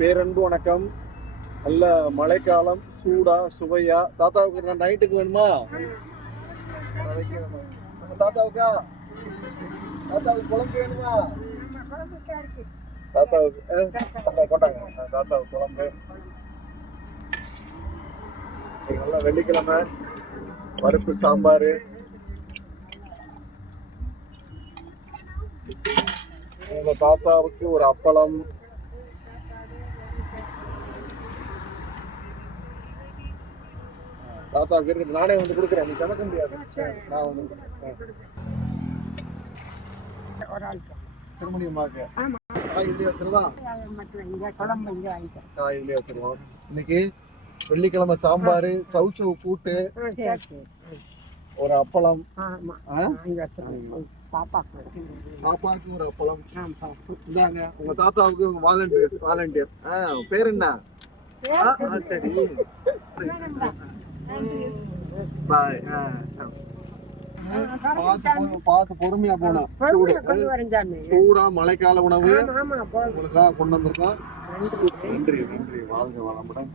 பேரன்பு வணக்கம். நல்ல மழைக்காலம் சூடா சுவையா. தாத்தாவுக்கு நான் நைட்டுக்கு வேணுமா? தாத்தாவுக்கா? தாத்தாவுக்கு குழம்பு வேணுமா? தாத்தாவுக்கு அஹ், தாத்தா கொண்டாங்க. தாத்தாவுக்கு குழம்பு. நல்லா வெள்ளிக்கிழமை. பருப்பு சாம்பார். எங்கள் தாத்தாவுக்கு ஒரு அப்பளம். தாத்தாவுக்கு இருக்கு நானே வந்து கொடுக்குறேன். நீ சமைக்க முடியாது. நான் வந்து. ஒரு ஆளுக்கு சிறுமணி அம்மாக்கு ஆமா. காய் இதுலயே வச்சிருவா அது மட்டும் இங்க குழம்பு இங்க வாங்கிக்கிறேன் காய் இதுலயே வச்சிருவோம் இன்னைக்கு வெள்ளிக்கிழமை சாம்பார் சவுச்சவு கூட்டு ஒரு அப்பளம். பாப்பாக்கு ஒரு அப்பளம். இந்தாங்க உங்க தாத்தாவுக்கு உங்க வாலண்டியர் வாலண்டியர். பேர் என்ன? சரி. பார்த்து பொறு- பார்த்து பொறுமையா போனோம் சூடு. மழைக்கால உணவு. உங்களுக்காக கொண்டு வந்திருக்கோம். நன்றி நன்றி. வாழ்க வளமுடன்.